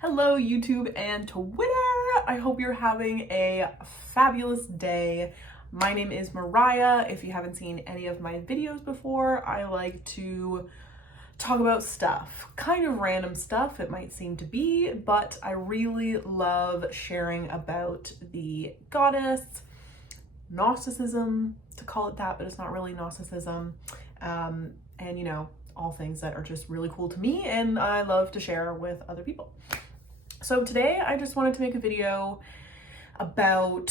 Hello YouTube and Twitter! I hope you're having a fabulous day. My name is Mariah. If you haven't seen any of my videos before, I like to talk about stuff. Kind of random stuff it might seem to be, but I really love sharing about the goddess, Gnosticism, to call it that, but it's not really Gnosticism, and all things that are just really cool to me and I love to share with other people. So today I just wanted to make a video about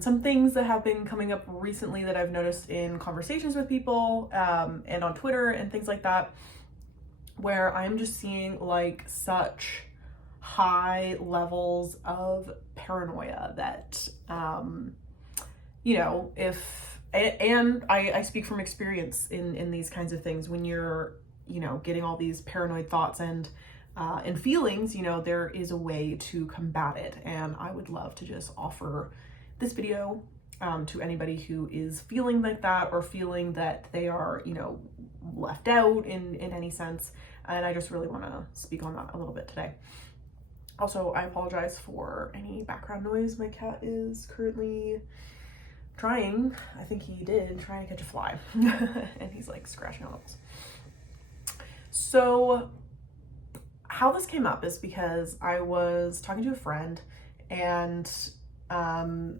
some things that have been coming up recently that I've noticed in conversations with people and on Twitter and things like that, where I'm just seeing like such high levels of paranoia that, I speak from experience in these kinds of things. When you're, getting all these paranoid thoughts and feelings, there is a way to combat it. And I would love to just offer this video to anybody who is feeling like that or feeling that they are, left out in any sense. And I just really want to speak on that a little bit today. Also, I apologize for any background noise. My cat is currently trying to catch a fly and he's like scratching on walls. So how this came up is because I was talking to a friend and, and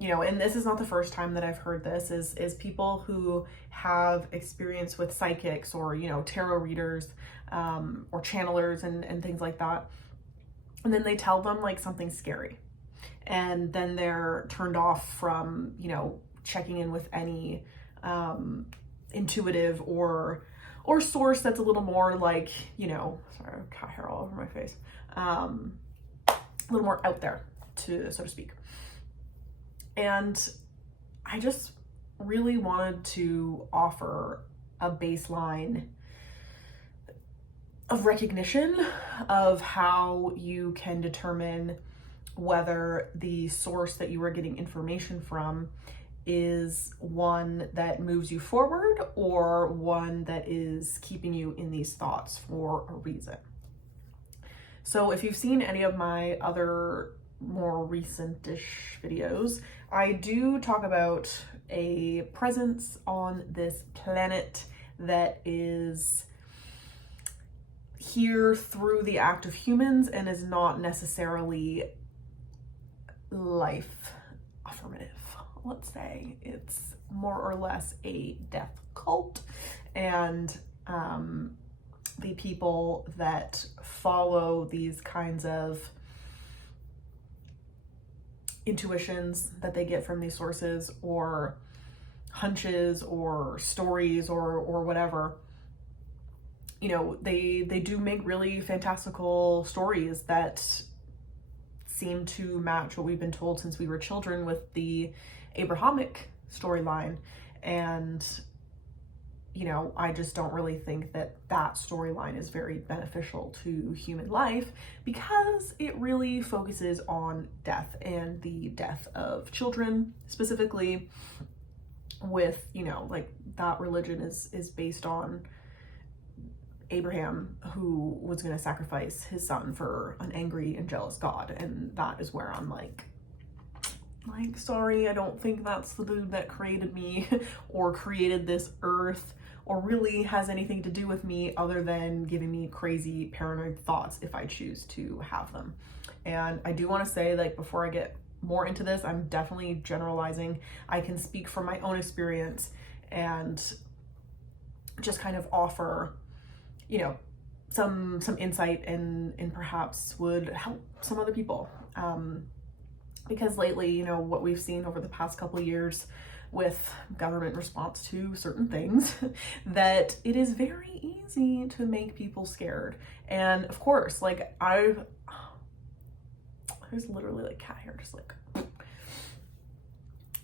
this is not the first time that I've heard this, is people who have experience with psychics or, tarot readers, or channelers and things like that. And then they tell them like something scary. And then they're turned off from, checking in with any, intuitive or source that's a little more like, sorry, cat hair all over my face, a little more out there, so to speak. And I just really wanted to offer a baseline of recognition of how you can determine whether the source that you are getting information from is one that moves you forward or one that is keeping you in these thoughts for a reason. So if you've seen any of my other more recent-ish videos, I do talk about a presence on this planet that is here through the act of humans and is not necessarily life affirmative. Let's say it's more or less a death cult, and the people that follow these kinds of intuitions that they get from these sources or hunches or stories or whatever, they do make really fantastical stories that seem to match what we've been told since we were children with the Abrahamic storyline. And I just don't really think that storyline is very beneficial to human life, because it really focuses on death and the death of children specifically, with like that religion is based on Abraham, who was going to sacrifice his son for an angry and jealous God. And that is where I'm like, sorry, I don't think that's the dude that created me or created this earth or really has anything to do with me other than giving me crazy paranoid thoughts if I choose to have them. And I do want to say, like, before I get more into this, I'm definitely generalizing. I can speak from my own experience and just kind of offer, some insight and perhaps would help some other people. Because lately, what we've seen over the past couple of years with government response to certain things, that it is very easy to make people scared. And of course, like there's literally like cat hair, just like,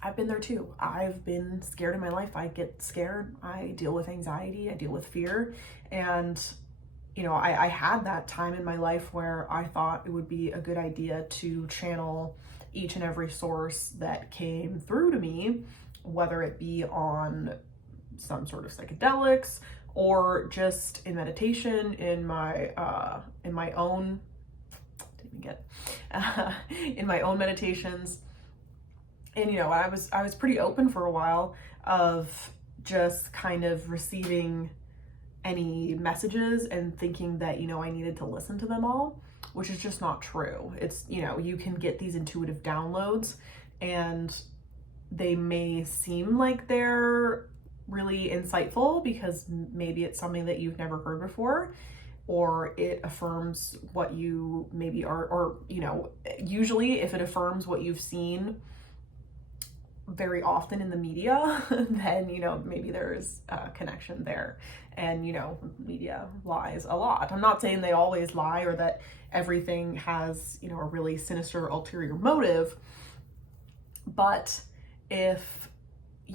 I've been there too. I've been scared in my life. I get scared. I deal with anxiety. I deal with fear. And I had that time in my life where I thought it would be a good idea to channel each and every source that came through to me, whether it be on some sort of psychedelics or just in meditation, in my own thinking it in my own meditations. And, you know, I was pretty open for a while of just kind of receiving any messages and thinking that, you know, I needed to listen to them all, which is just not true. It's, you know, you can get these intuitive downloads and they may seem like they're really insightful because maybe it's something that you've never heard before, or it affirms what you maybe are, or, you know, usually if it affirms what you've seen very often in the media, then, you know, maybe there's a connection there. And, you know, media lies a lot. I'm not saying they always lie or that everything has, you know, a really sinister ulterior motive, but if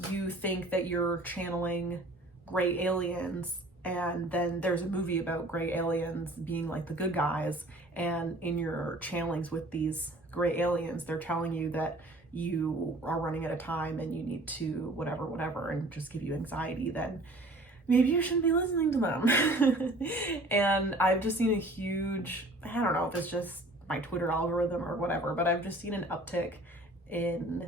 you think that you're channeling gray aliens, and then there's a movie about gray aliens being like the good guys, and in your channelings with these gray aliens, they're telling you that you are running out of time and you need to whatever, and just give you anxiety, then maybe you shouldn't be listening to them. And I've just seen a huge, I don't know if it's just my Twitter algorithm or whatever, but I've just seen an uptick in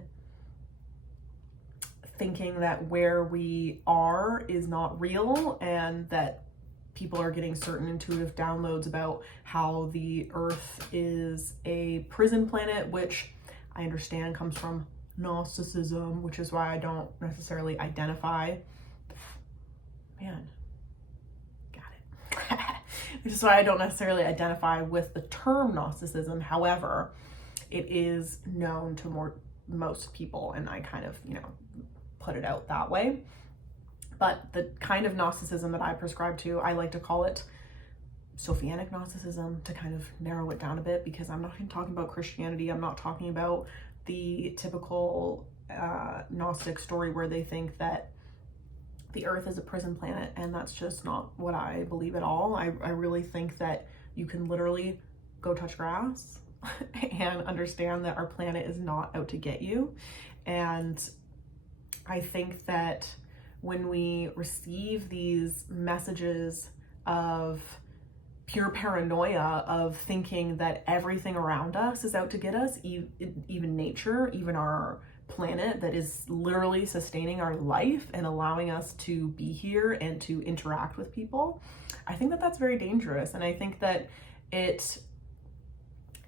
thinking that where we are is not real, and that people are getting certain intuitive downloads about how the Earth is a prison planet, which I understand comes from Gnosticism, which is why I don't necessarily identify. Man, got it. Which is why I don't necessarily identify with the term Gnosticism. However, it is known to most people, and I kind of, you know, put it out that way. But the kind of Gnosticism that I prescribe to, I like to call it Sophianic Gnosticism, to kind of narrow it down a bit, because I'm not even talking about Christianity. I'm not talking about the typical Gnostic story where they think that the Earth is a prison planet, and that's just not what I believe at all. I really think that you can literally go touch grass and understand that our planet is not out to get you. And I think that when we receive these messages of pure paranoia, of thinking that everything around us is out to get us, even nature, even our planet that is literally sustaining our life and allowing us to be here and to interact with people, I think that that's very dangerous. And I think that it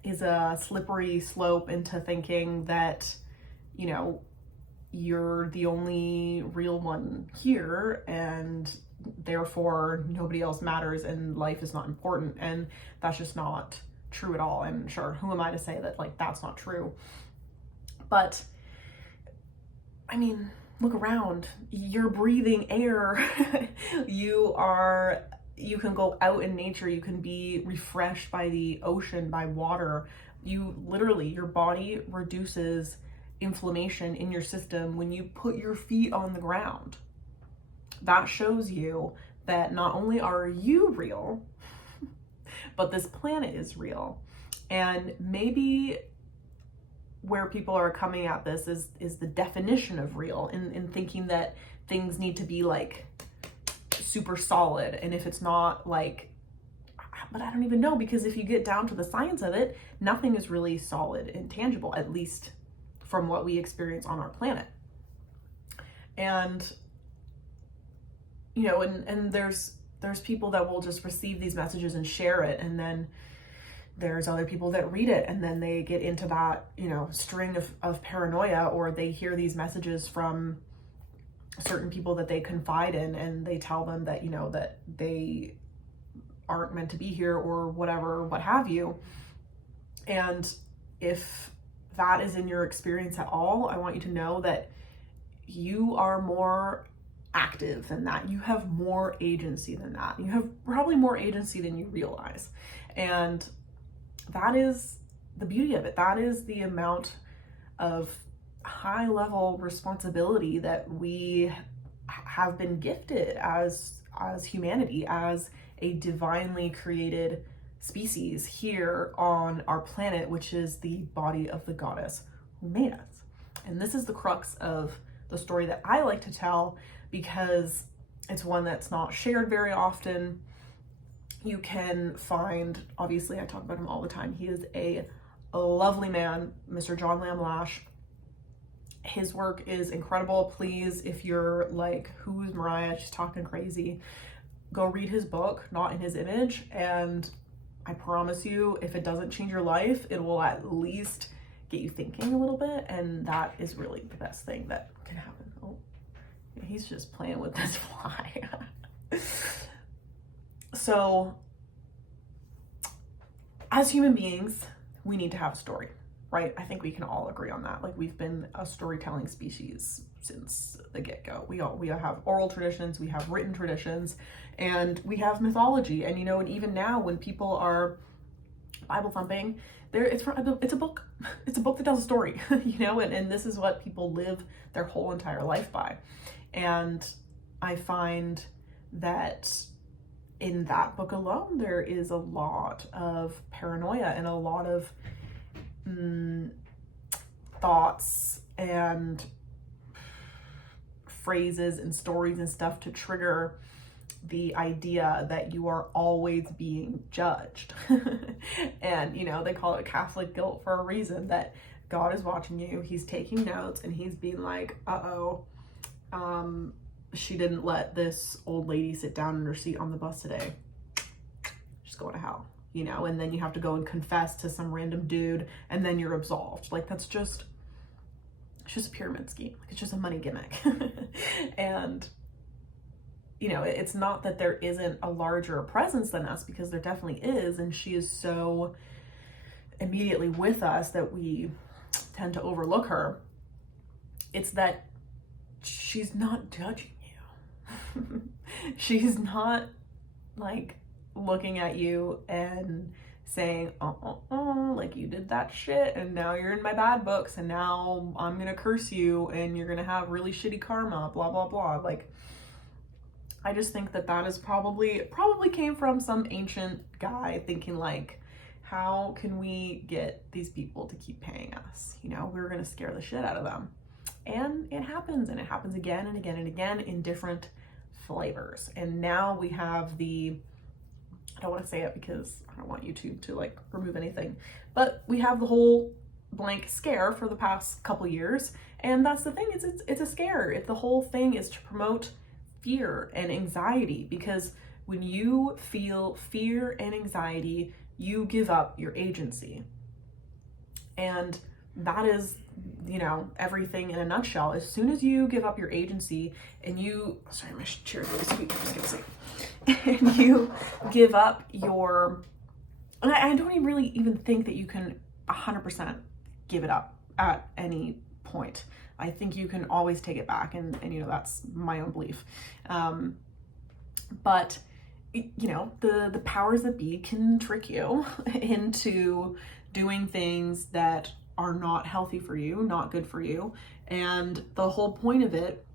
is a slippery slope into thinking that, you know, you're the only real one here, and therefore nobody else matters and life is not important. And that's just not true at all. And sure, who am I to say that, like, that's not true? But I mean, look around, you're breathing air. You can go out in nature, you can be refreshed by the ocean, by water. You literally, your body reduces inflammation in your system when you put your feet on the ground. That shows you that not only are you real, but this planet is real. And maybe where people are coming at this is the definition of real, in thinking that things need to be like super solid. And if it's not, like, but I don't even know, because if you get down to the science of it, nothing is really solid and tangible, at least from what we experience on our planet. And, you know, and there's people that will just receive these messages and share it, and then there's other people that read it and then they get into that, you know, string of paranoia, or they hear these messages from certain people that they confide in, and they tell them that, you know, that they aren't meant to be here or whatever, what have you. And if that is in your experience at all, I want you to know that you are more active than that. You have more agency than that. You have probably more agency than you realize. And that is the beauty of it. That is the amount of high level responsibility that we have been gifted as humanity, as a divinely created species here on our planet, which is the body of the goddess who made us. And this is the crux of the story that I like to tell, because it's one that's not shared very often. You can find, obviously I talk about him all the time, he is a lovely man, Mr. John Lamb Lash. His work is incredible. Please, if you're like, who's Mariah, she's talking crazy, go read his book, Not in His Image, and I promise you, if it doesn't change your life, it will at least get you thinking a little bit, and that is really the best thing that can happen. Oh, he's just playing with this fly. So, as human beings, we need to have a story, right? I think we can all agree on that. Like, we've been a storytelling species since the get-go. We have oral traditions, we have written traditions, and we have mythology. And, you know, and even now when people are Bible thumping, it's a book. It's a book that tells a story, you know, and this is what people live their whole entire life by. And I find that in that book alone, there is a lot of paranoia and a lot of thoughts and phrases and stories and stuff to trigger the idea that you are always being judged. And, you know, they call it Catholic guilt for a reason, that God is watching you, he's taking notes, and he's being like, she didn't let this old lady sit down in her seat on the bus today. She's going to hell, you know, and then you have to go and confess to some random dude, and then you're absolved. Like, it's just a pyramid scheme. Like, it's just a money gimmick. And, you know, it's not that there isn't a larger presence than us, because there definitely is, and she is so immediately with us that we tend to overlook her. It's that she's not judging you. She's not like looking at you and saying, like, you did that shit and now you're in my bad books and now I'm gonna curse you and you're gonna have really shitty karma, blah blah blah. Like, I just think that is probably came from some ancient guy thinking like, how can we get these people to keep paying us? You know, we're gonna scare the shit out of them. And it happens, and it happens again and again and again in different flavors. And now we have I don't want to say it because I don't want YouTube to like remove anything, but we have the whole blank scare for the past couple years. And that's the thing, it's a scare. The whole thing is to promote fear and anxiety, because when you feel fear and anxiety, you give up your agency. And that is, you know, everything in a nutshell. As soon as you give up your agency and sorry, my chair is really squeaky, I'm just gonna say, and you give up your, and I don't really even think that you can 100% give it up at any point. I think you can always take it back, and you know, that's my own belief. But you know, the powers that be can trick you into doing things that are not healthy for you, not good for you. And the whole point of it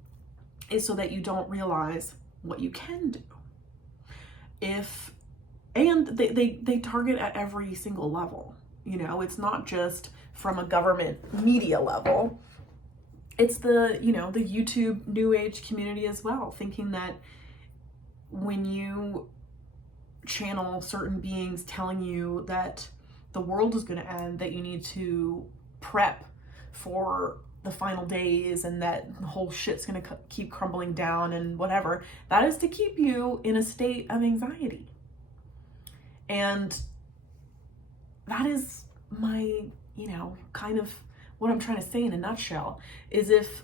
is so that you don't realize what you can do. And they target at every single level. You know, it's not just from a government media level. It's the YouTube New Age community as well, thinking that when you channel certain beings telling you that the world is going to end, that you need to prep for the final days and that the whole shit's going to keep crumbling down and whatever, that is to keep you in a state of anxiety. And that is my, kind of what I'm trying to say in a nutshell, is if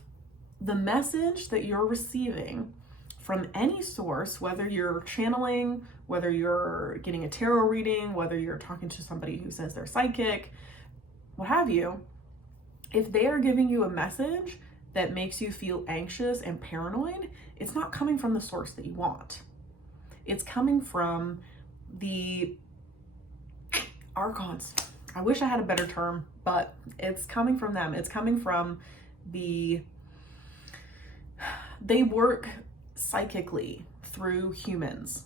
the message that you're receiving from any source, whether you're channeling, whether you're getting a tarot reading, whether you're talking to somebody who says they're psychic, what have you, if they are giving you a message that makes you feel anxious and paranoid, it's not coming from the source that you want. It's coming from the archons. I wish I had a better term, but it's coming from them. It's coming from they work psychically through humans.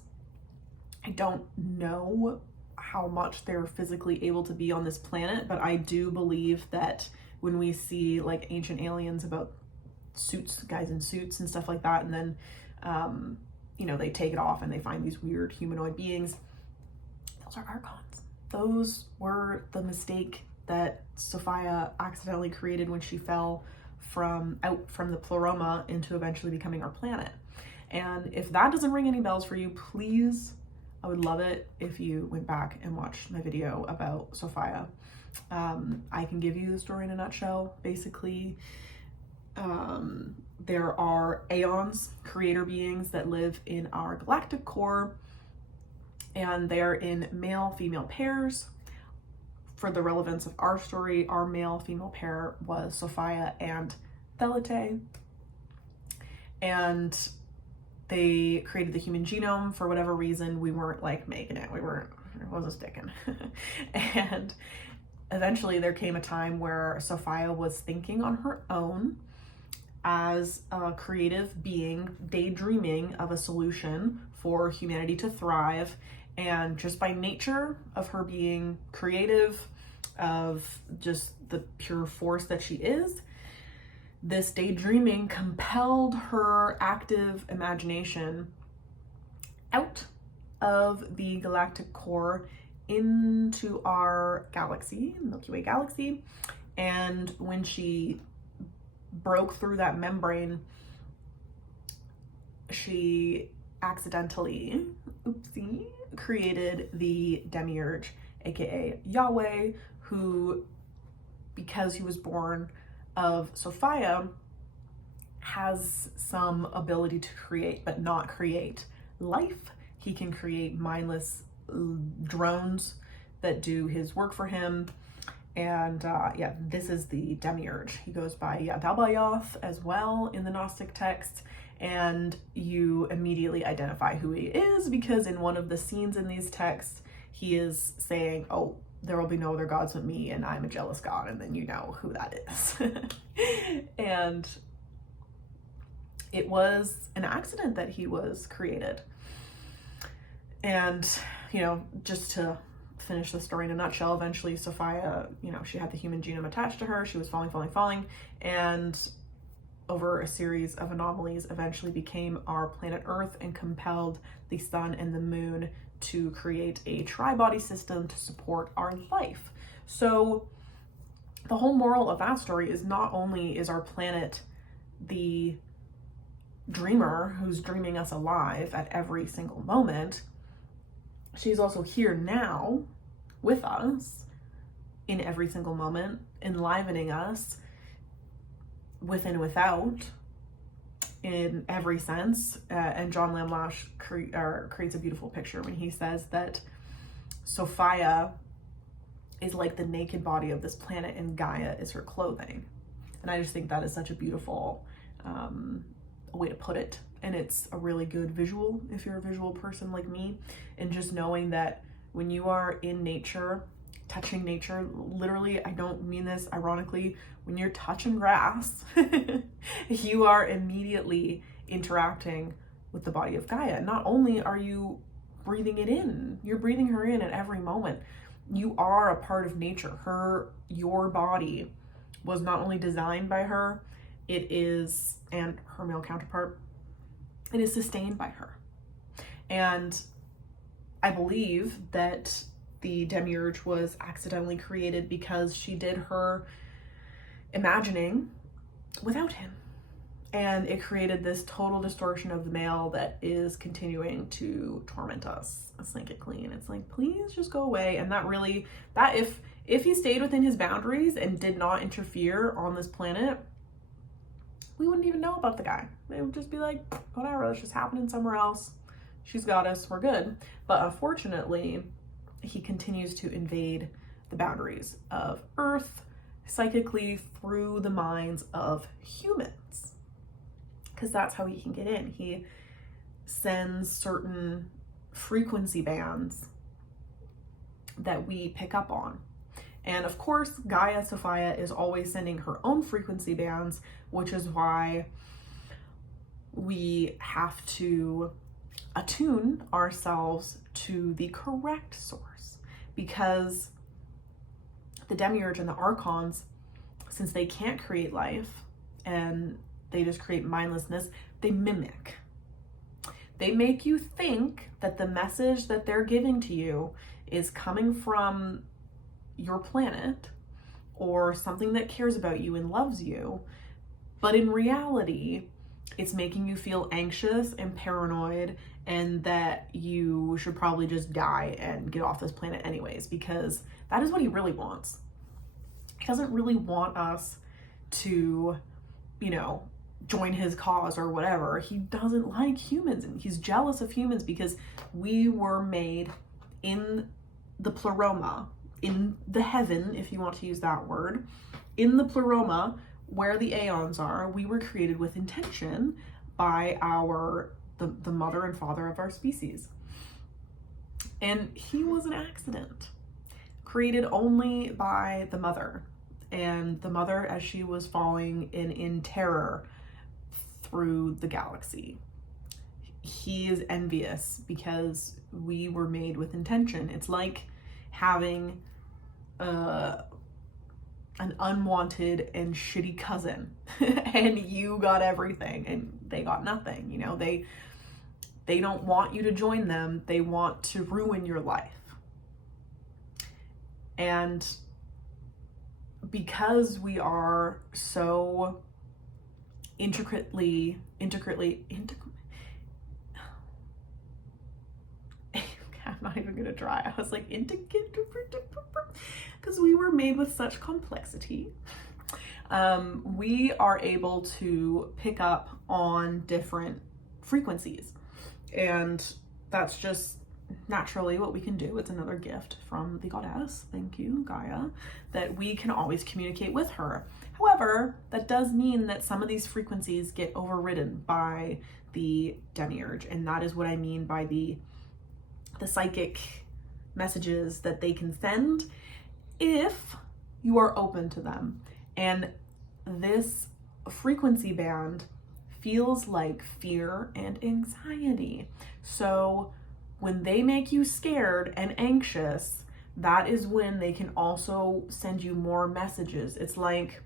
I don't know how much they're physically able to be on this planet, but I do believe that when we see like ancient aliens about suits, guys in suits and stuff like that, and then they take it off and they find these weird humanoid beings, those are archons. Those were the mistake that Sophia accidentally created when she fell out from the pleroma into eventually becoming our planet. And if that doesn't ring any bells for you, please, I would love it if you went back and watched my video about Sophia. I can give you the story in a nutshell. Basically, there are aeons, creator beings that live in our galactic core, and they're in male-female pairs. For the relevance of our story, our male-female pair was Sophia and Thelete, and they created the human genome. For whatever reason, we weren't like making it. It wasn't sticking. And eventually there came a time where Sophia was thinking on her own as a creative being, daydreaming of a solution for humanity to thrive. And just by nature of her being creative, of just the pure force that she is, this daydreaming compelled her active imagination out of the galactic core into our galaxy, Milky Way galaxy. And when she broke through that membrane, she accidentally, oopsie, created the demiurge, aka Yahweh, who, because he was born of Sophia, has some ability to create, but not create life. He can create mindless drones that do his work for him. And yeah, this is the demiurge. He goes by Yadabayoth as well in the Gnostic texts, and you immediately identify who he is, because in one of the scenes in these texts, he is saying, oh, there will be no other gods but me, and I'm a jealous god, and then you know who that is. And it was an accident that he was created. And, you know, just to finish the story in a nutshell, eventually Sophia, you know, she had the human genome attached to her. She was falling, and over a series of anomalies eventually became our planet Earth and compelled the sun and the moon to create a tri-body system to support our life. So the whole moral of that story is, not only is our planet the dreamer who's dreaming us alive at every single moment, she's also here now with us in every single moment, enlivening us within and without in every sense. And John Lamlash creates a beautiful picture when he says that Sophia is like the naked body of this planet and Gaia is her clothing. And I just think that is such a beautiful way to put it. And it's a really good visual if you're a visual person like me. And just knowing that when you are in nature, touching nature, literally, I don't mean this ironically, when you're touching grass, you are immediately interacting with the body of Gaia. Not only are you breathing it in, you're breathing her in at every moment. You are a part of nature. Your body was not only designed by her, it is, and her male counterpart, it is sustained by her. And I believe that the demiurge was accidentally created because she did her imagining without him. And it created this total distortion of the male that is continuing to torment us psychically. And it's like, please just go away. And that really, if he stayed within his boundaries and did not interfere on this planet, we wouldn't even know about the guy. It would just be like, whatever, it's just happening somewhere else. She's got us, we're good. But unfortunately, he continues to invade the boundaries of Earth psychically through the minds of humans, because that's how he can get in. He sends certain frequency bands that we pick up on. And of course, Gaia-sophia is always sending her own frequency bands, which is why we have to attune ourselves to the correct source. Because the demiurge and the archons, since they can't create life and they just create mindlessness, they mimic. They make you think that the message that they're giving to you is coming from your planet or something that cares about you and loves you, but in reality, it's making you feel anxious and paranoid, and that you should probably just die and get off this planet anyways, because that is what he really wants. He doesn't really want us to, you know, join his cause or whatever. He doesn't like humans, and he's jealous of humans because we were made in the pleroma, in the heaven, if you want to use that word, in the pleroma where the aeons are. We were created with intention by the mother and father of our species. And he was an accident, created only by the mother. And the mother, as she was falling in terror through the galaxy. He is envious because we were made with intention. It's like having an unwanted and shitty cousin and you got everything and they got nothing. You know, they don't want you to join them. They want to ruin your life. And because we are so intricately I'm not even gonna try. I was like, because we were made with such complexity. We are able to pick up on different frequencies, and that's just naturally what we can do. It's another gift from the goddess, thank you, Gaia, that we can always communicate with her. However, that does mean that some of these frequencies get overridden by the demiurge, and that is what I mean by the psychic messages that they can send if you are open to them. And this frequency band feels like fear and anxiety. So when they make you scared and anxious, that is when they can also send you more messages. It's like,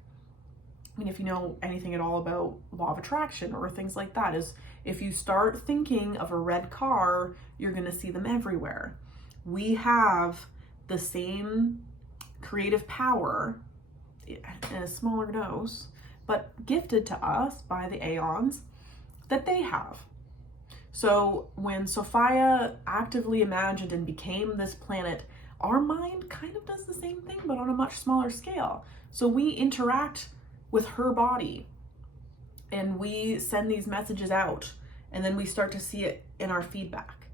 I mean, if you know anything at all about law of attraction or things like that, is if you start thinking of a red car, you're going to see them everywhere. We have the same creative power in a smaller dose, but gifted to us by the aeons that they have. So when Sophia actively imagined and became this planet, our mind kind of does the same thing, but on a much smaller scale. So we interact with her body and we send these messages out, and then we start to see it in our feedback.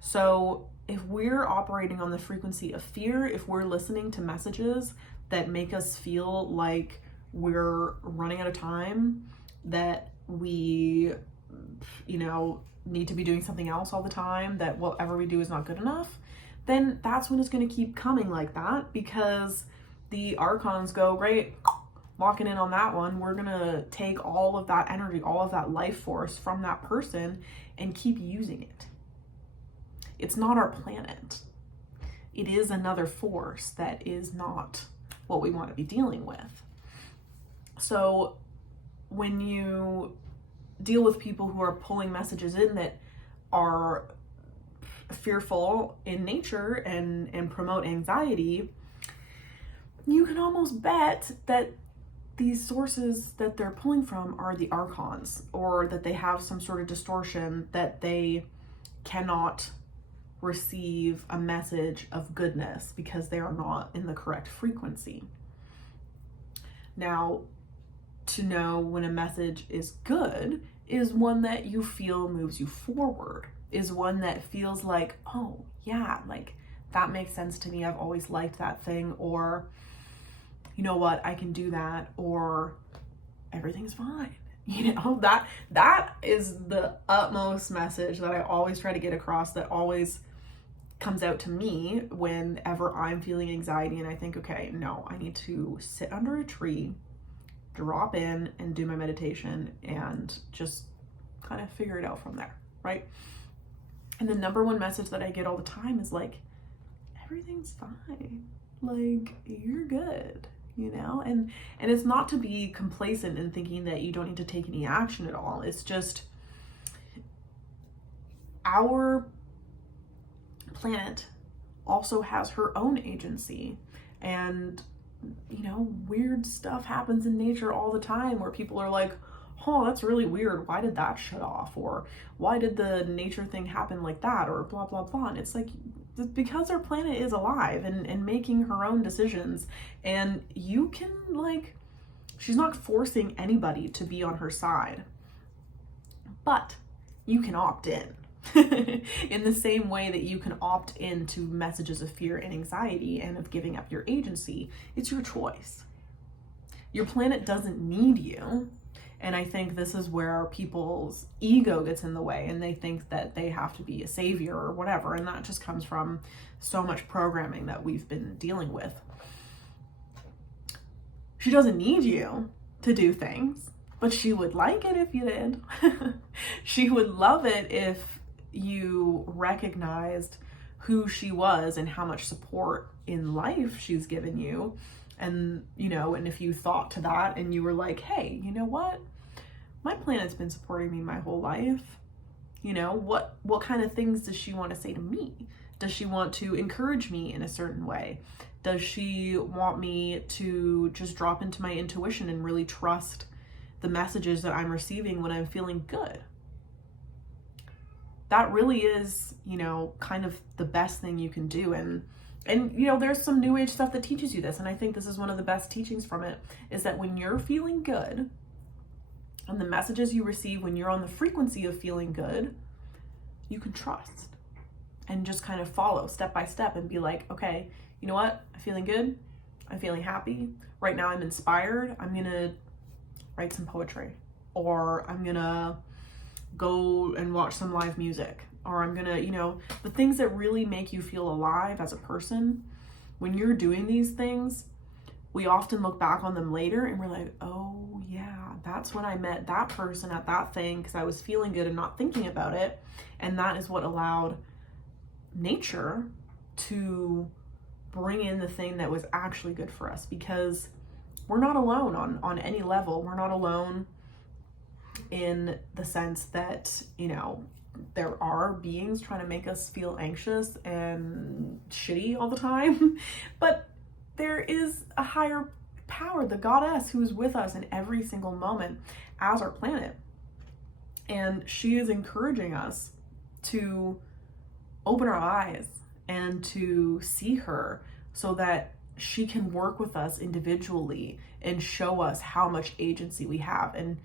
So if we're operating on the frequency of fear, if we're listening to messages that make us feel like we're running out of time, that we, you know, need to be doing something else all the time, that whatever we do is not good enough, then that's when it's going to keep coming like that, because the archons go, great, locking in on that one. We're going to take all of that energy, all of that life force from that person and keep using it. It's not our planet. It is another force that is not what we want to be dealing with. So when you deal with people who are pulling messages in that are fearful in nature and promote anxiety, you can almost bet that these sources that they're pulling from are the archons, or that they have some sort of distortion, that they cannot receive a message of goodness because they are not in the correct frequency. Now, to know when a message is good is one that you feel moves you forward, is one that feels like, oh yeah, like that makes sense to me. I've always liked that thing, or you know what, I can do that, or everything's fine. You know, that is the utmost message that I always try to get across, that always comes out to me whenever I'm feeling anxiety and I think, okay, no, I need to sit under a tree, drop in and do my meditation and just kind of figure it out from there, right? And the number one message that I get all the time is like, everything's fine. Like, you're good, you know? And it's not to be complacent in thinking that you don't need to take any action at all. It's just our planet also has her own agency. And, you know, weird stuff happens in nature all the time where people are like, oh, that's really weird. Why did that shut off? Or why did the nature thing happen like that? Or blah, blah, blah. And it's like, because our planet is alive and making her own decisions. And you can, like, she's not forcing anybody to be on her side. But you can opt in. In the same way that you can opt into messages of fear and anxiety and of giving up your agency. It's your choice. Your planet doesn't need you. And I think this is where people's ego gets in the way, and they think that they have to be a savior or whatever. And that just comes from so much programming that we've been dealing with. She doesn't need you to do things, but she would like it if you did. She would love it if you recognized who she was and how much support in life she's given you. And, you know, and if you thought to that and you were like, hey, you know what? My planet's been supporting me my whole life. You know, what kind of things does she want to say to me? Does she want to encourage me in a certain way? Does she want me to just drop into my intuition and really trust the messages that I'm receiving when I'm feeling good? That really is, you know, kind of the best thing you can do. And you know, there's some new age stuff that teaches you this. And I think this is one of the best teachings from it, is that when you're feeling good and the messages you receive when you're on the frequency of feeling good, you can trust and just kind of follow step by step and be like, okay, you know what? I'm feeling good. I'm feeling happy. Right now I'm inspired. I'm going to write some poetry, or I'm going to go and watch some live music, or I'm gonna, you know, the things that really make you feel alive as a person. When you're doing these things, we often look back on them later and we're like, oh yeah, that's when I met that person at that thing because I was feeling good and not thinking about it. And that is what allowed nature to bring in the thing that was actually good for us, because we're not alone on any level. We're not alone in the sense that, you know, there are beings trying to make us feel anxious and shitty all the time, but there is a higher power, the goddess, who is with us in every single moment as our planet. And she is encouraging us to open our eyes and to see her so that she can work with us individually and show us how much agency we have, and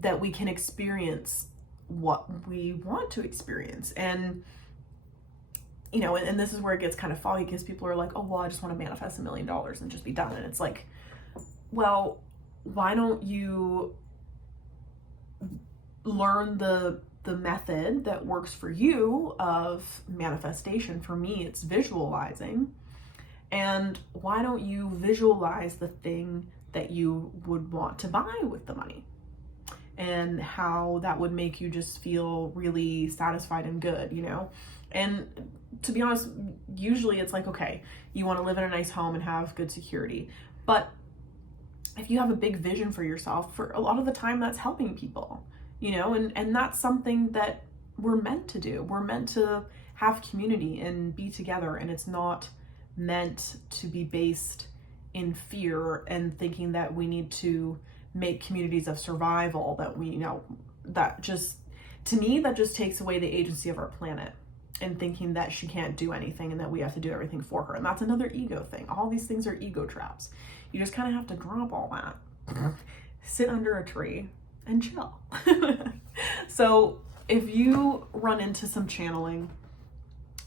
that we can experience what we want to experience. And, you know, and this is where it gets kind of foggy, because people are like, oh, well, I just want to manifest $1 million and just be done. And it's like, well, why don't you learn the method that works for you of manifestation? For me, it's visualizing. And why don't you visualize the thing that you would want to buy with the money, and how that would make you just feel really satisfied and good, you know? And to be honest, usually it's like, okay, you want to live in a nice home and have good security. But if you have a big vision for yourself, for a lot of the time that's helping people, you know, and that's something that we're meant to do. We're meant to have community and be together, and it's not meant to be based in fear and thinking that we need to make communities of survival, that we, you know, that just, to me, that just takes away the agency of our planet, and thinking that she can't do anything and that we have to do everything for her. And that's another ego thing. All these things are ego traps. You just kind of have to drop all that, sit under a tree and chill. So if you run into some channeling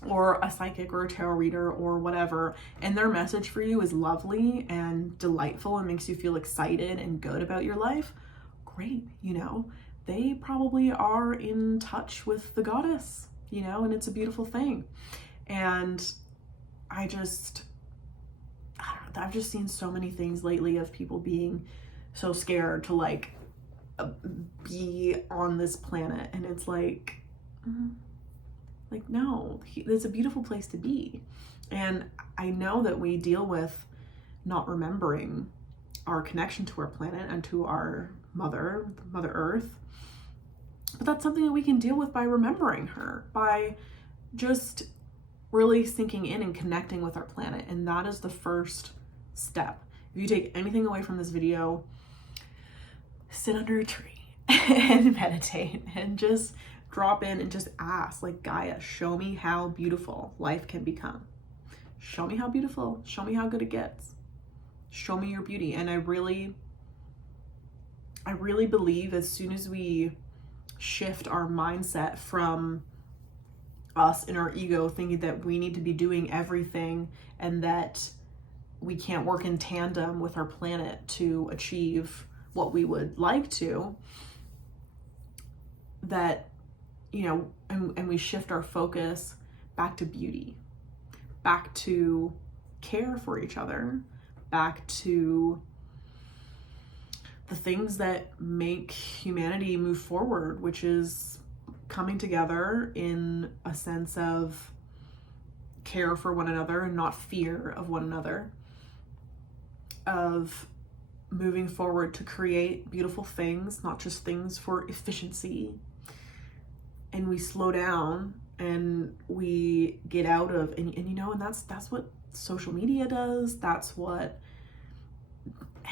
or a psychic or a tarot reader or whatever, and their message for you is lovely and delightful and makes you feel excited and good about your life, great, you know, they probably are in touch with the goddess, you know, and it's a beautiful thing. And I've just seen so many things lately of people being so scared to like be on this planet, and it's like, no, it's a beautiful place to be. And I know that we deal with not remembering our connection to our planet and to our Mother Earth. But that's something that we can deal with by remembering her, by just really sinking in and connecting with our planet. And that is the first step. If you take anything away from this video, sit under a tree and meditate and just drop in and just ask, like, Gaia, show me how beautiful life can become. Show me how beautiful, show me how good it gets. Show me your beauty. And I really believe as soon as we shift our mindset from us in our ego thinking that we need to be doing everything and that we can't work in tandem with our planet to achieve what we would like to, that, you know, and we shift our focus back to beauty, back to care for each other, back to the things that make humanity move forward, which is coming together in a sense of care for one another and not fear of one another, of moving forward to create beautiful things, not just things for efficiency. And we slow down and we get out of, and you know, and that's what social media does. That's what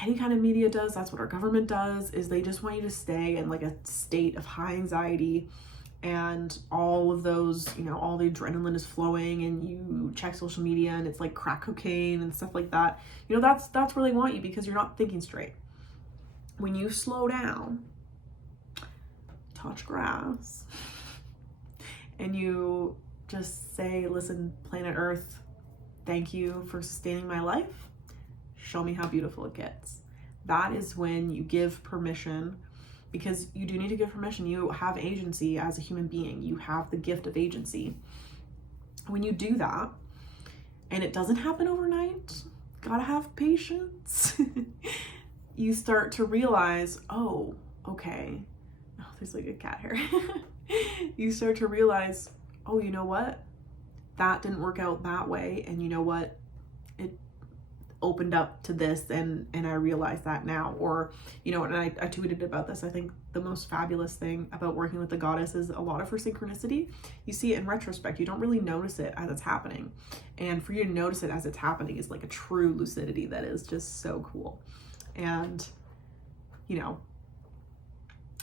any kind of media does. That's what our government does, is they just want you to stay in like a state of high anxiety, and all of those, you know, all the adrenaline is flowing, and you check social media and it's like crack cocaine and stuff like that. You know, that's where they want you, because you're not thinking straight. When you slow down, touch grass, and you just say, listen, planet Earth, thank you for sustaining my life. Show me how beautiful it gets. That is when you give permission, because you do need to give permission. You have agency as a human being. You have the gift of agency. When you do that, and it doesn't happen overnight, gotta have patience. You start to realize, oh, okay. Oh, there's like a cat here. You start to realize, oh, you know what? That didn't work out that way. And you know what? It opened up to this, and I realize that now. Or, you know, and I tweeted about this. I think the most fabulous thing about working with the goddess is a lot of her synchronicity. You see it in retrospect. You don't really notice it as it's happening. And for you to notice it as it's happening is like a true lucidity that is just so cool. And, you know,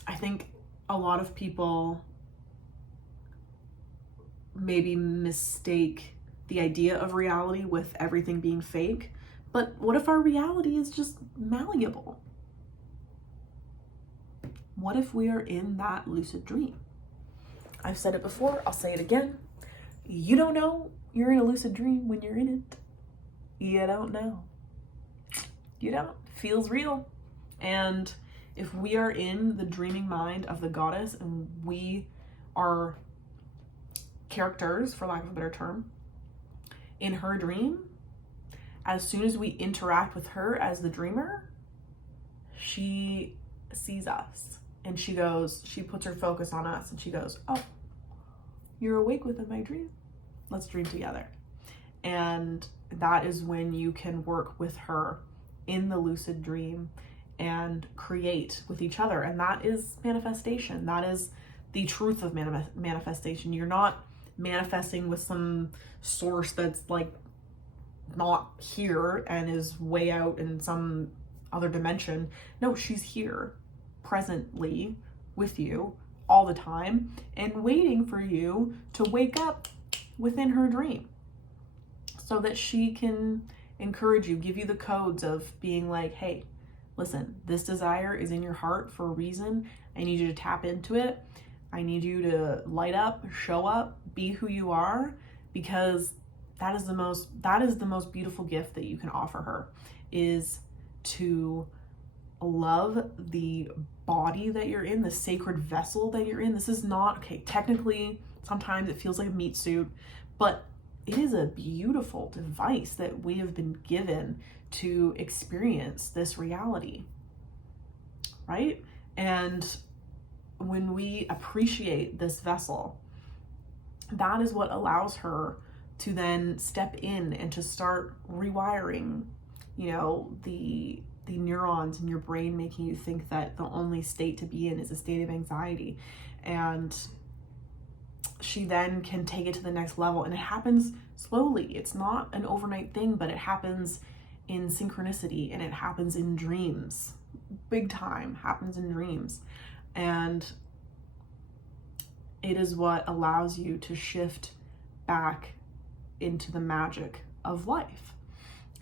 I think a lot of people maybe mistake the idea of reality with everything being fake. But what if our reality is just malleable? What if we are in that lucid dream? I've said it before, I'll say it again. You don't know you're in a lucid dream when you're in it. You don't know. You don't. Feels real. And if we are in the dreaming mind of the goddess and we are characters, for lack of a better term, in her dream, as soon as we interact with her as the dreamer, she sees us and she puts her focus on us and she goes, oh, you're awake within my dream. Let's dream together. And that is when you can work with her in the lucid dream and create with each other. And that is manifestation. That is the truth of manifestation. You're not manifesting with some source that's like not here and is way out in some other dimension. No, she's here presently with you all the time and waiting for you to wake up within her dream so that she can encourage you, give you the codes of being like, hey, listen, this desire is in your heart for a reason. I need you to tap into it. I need you to light up, show up, be who you are, because that is the most beautiful gift that you can offer her, is to love the body that you're in, the sacred vessel that you're in. This is not, okay, technically, sometimes it feels like a meat suit, but it is a beautiful device that we have been given to experience this reality, right? And when we appreciate this vessel, that is what allows her to then step in and to start rewiring, you know, the neurons in your brain, making you think that the only state to be in is a state of anxiety. And she then can take it to the next level, and it happens slowly. It's not an overnight thing, but it happens in synchronicity, and it happens in dreams. Big time happens in dreams. And it is what allows you to shift back into the magic of life,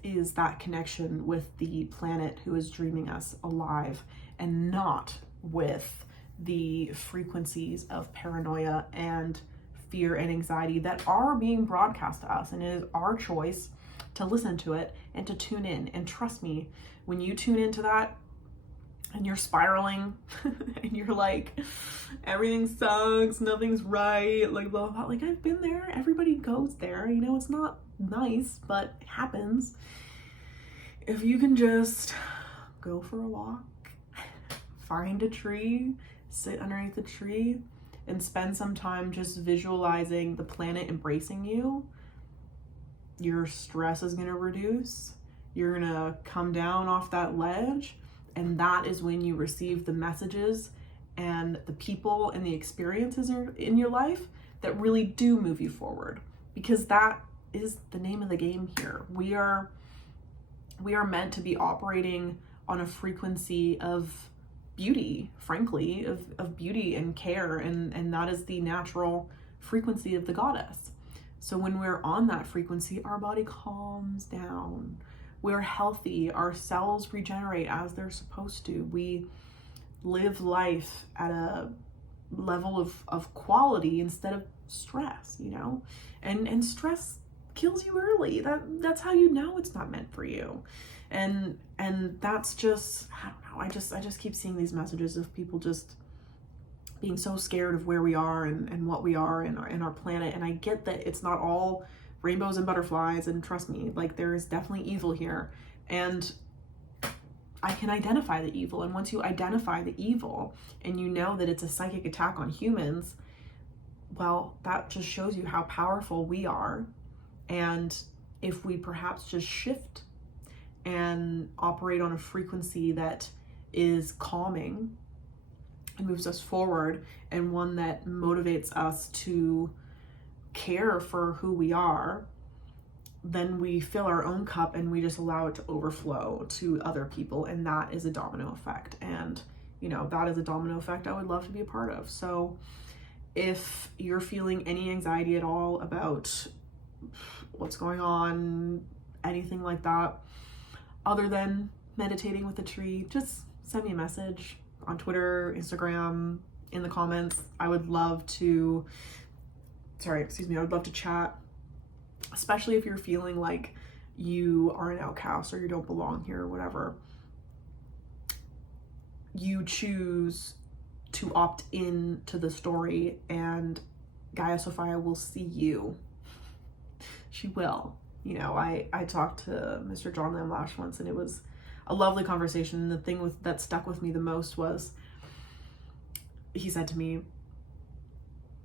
is that connection with the planet who is dreaming us alive, and not with the frequencies of paranoia and fear and anxiety that are being broadcast to us. And it is our choice to listen to it and to tune in. And trust me, when you tune into that and you're spiraling and you're like, everything sucks, nothing's right, like blah, blah, like I've been there, everybody goes there, you know, it's not nice, but it happens. If you can just go for a walk, find a tree, sit underneath a tree, and spend some time just visualizing the planet embracing you, your stress is gonna reduce. You're gonna come down off that ledge, and that is when you receive the messages and the people and the experiences in your life that really do move you forward, because that is the name of the game here. We are meant to be operating on a frequency of beauty, frankly, of beauty and care, and that is the natural frequency of the goddess. So when we're on that frequency, our body calms down, we're healthy, our cells regenerate as they're supposed to, we live life at a level of quality instead of stress, you know, and stress kills you early. That's how you know it's not meant for you. And that's just, I don't know, I just keep seeing these messages of people just being so scared of where we are and what we are in our planet. And I get that it's not all rainbows and butterflies, and trust me, like there is definitely evil here, and I can identify the evil. And once you identify the evil and you know that it's a psychic attack on humans, well, that just shows you how powerful we are. And if we perhaps just shift and operate on a frequency that is calming and moves us forward, and one that motivates us to care for who we are, then we fill our own cup and we just allow it to overflow to other people. And that is a domino effect. And, you know, that is a domino effect I would love to be a part of. So if you're feeling any anxiety at all about what's going on, anything like that, other than meditating with a tree, just send me a message on Twitter, Instagram, in the comments. I would love to chat, especially if you're feeling like you are an outcast or you don't belong here or whatever. You choose to opt in to the story, and Gaia-sophia will see you. She will. You know, I talked to Mr. John Lamlash once, and it was a lovely conversation. And the thing that stuck with me the most was, he said to me,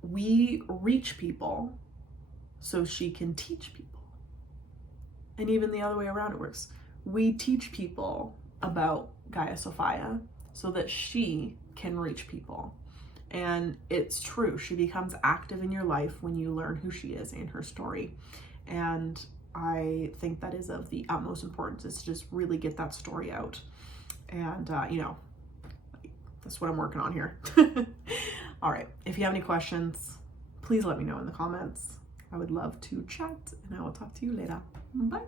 we reach people so she can teach people. And even the other way around it works. We teach people about Gaia-sophia so that she can reach people. And it's true. She becomes active in your life when you learn who she is and her story. And I think that is of the utmost importance, is to just really get that story out. And, you know, that's what I'm working on here. All right. If you have any questions, please let me know in the comments. I would love to chat, and I will talk to you later. Bye.